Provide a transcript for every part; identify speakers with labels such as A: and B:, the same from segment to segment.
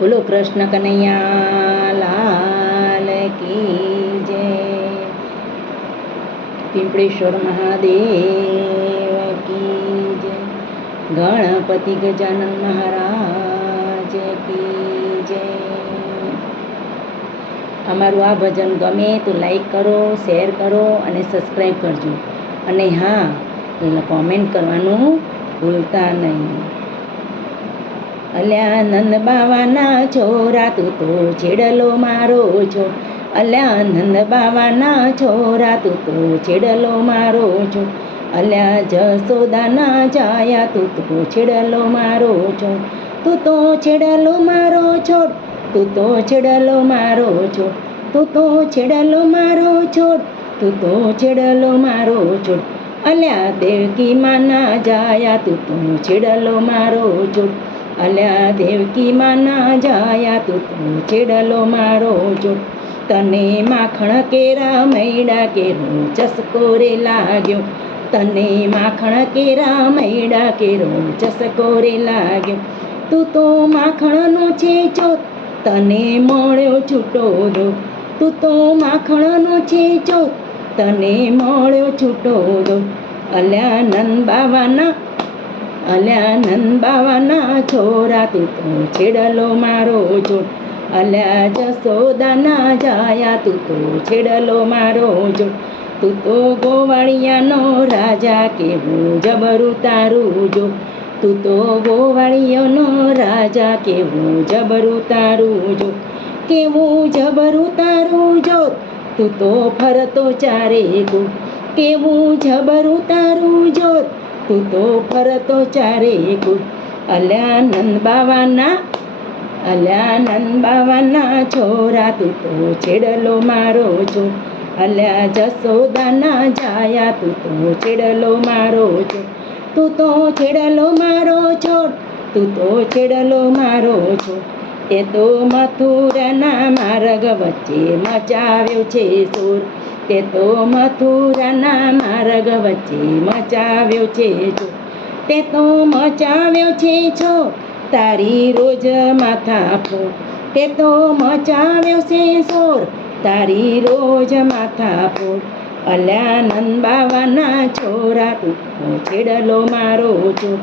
A: બોલો કૃષ્ણ કનૈયા, લાલ કી જય. પિંપળેશ્વર મહાદેવ કી જય. ગણપતિ ગજાનન મહારાજ કી જય. અમારું આ ભજન ગમે તો લાઈક કરો, શેર કરો અને સબસ્ક્રાઈબ કરજો. અને હા કોમેન્ટ કરવાનું ભૂલતા નહીં. અલ્યા નંદ બાવાના છોરા, તું તો છેડલો મારો છો. અલ્યા નંદ બાવાના છોરા, તું તો છેડલો મારો છો. અલ્યા જસોદાના જાયા તું તો છેડલો મારો છો. તું તો છેડલો મારો છોડ તું તો છેડલો મારો છો. તું તો છેડલો મારો છોડ તું તો છેડલો મારો છોડ અલ્યા દેવકી માના જાયા તું તો છેડલો મારો છોડ અલ્યા દેવકી માના જાયા તું. છેડલો મારો જો તને માખણ કેરા મૈડા કેરો. ચસકો રે લાગ્યો. તને માખણ કેરા મૈડા કેરો. ચસકો રે લાગ્યો. તું તો માખણનો છે જો તને મળ્યો છૂટો દો. તું તો માખણનો છે જો તને મળ્યો છૂટો દો. અલ્યા નંદ બાવાના અલ્યા નંદ બાવાના છોરા તું તો છેડલો મારો જોડ અલ્યા જસોદાના જાયા તું તો છેડલો મારો જોડ તું તો ગોવાળિયાનો રાજા કેવું જબરું તારું જો તું તો ગોવાળિયાનો રાજા કેવું જબરું તારું જો કેવું જબરું તારું જો તું તો ફરતો ચારે ગો કેવું જબરું તારું જોત તું તો ફરતો ચારે કુદ. અલ્યા નંદ બાવાના અલ્યા નંદ બાવાના છોરા, તું તો છેડલો મારો છો. અલ્યા જસોદાના જાયા, તું તો છેડલો મારો છો. તું તો છેડલો મારો છો તું તો છેડલો મારો છો. એ તો મથુરાના માર્ગ વચ્ચે મચાવ્યો છે, સોર. તે તો મથુરાના માર્ગ વચ્ચે મચાવ્યો છે છો તે તો મચાવ્યો છે છો, તારી રોજ માથા ફો. તે તો મચાવ્યો છે સોર, તારી રોજ માથા ફોડ અલ્યા નંદ બાવાના છોરા તું છેડલો મારો છો.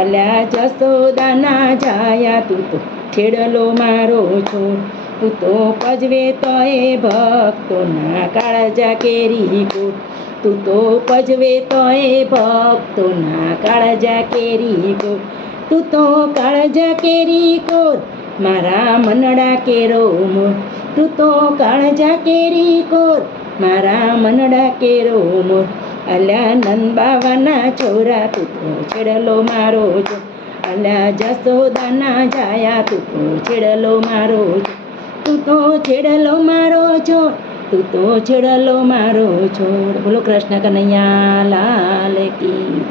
A: અલ્યા જસોદાના જાયા તું, તો છેડલો મારો છો. તું પજવે તો એ ભક્તોના કાળજા કેરી કોટ. તું તો પજવે તો એ ભક્તોના કાળજા કેરી કોટ. તું તો કાળજા કેરી કોટ, મારા મનડા કેરો મોર તું તો કાળજા કેરી કોર મારા મનડા કેરો મોર અલ્યા નંદ બાવાના છોરા, તું તો છેડલો મારો છો અલ્યા જસોદાના જાયા, તું તો છેડલો મારો છો તું તો છેડલો મારો છોડ, તું તો છેડલો મારો છોડ. બોલો કૃષ્ણ કનૈયા લાલ કી.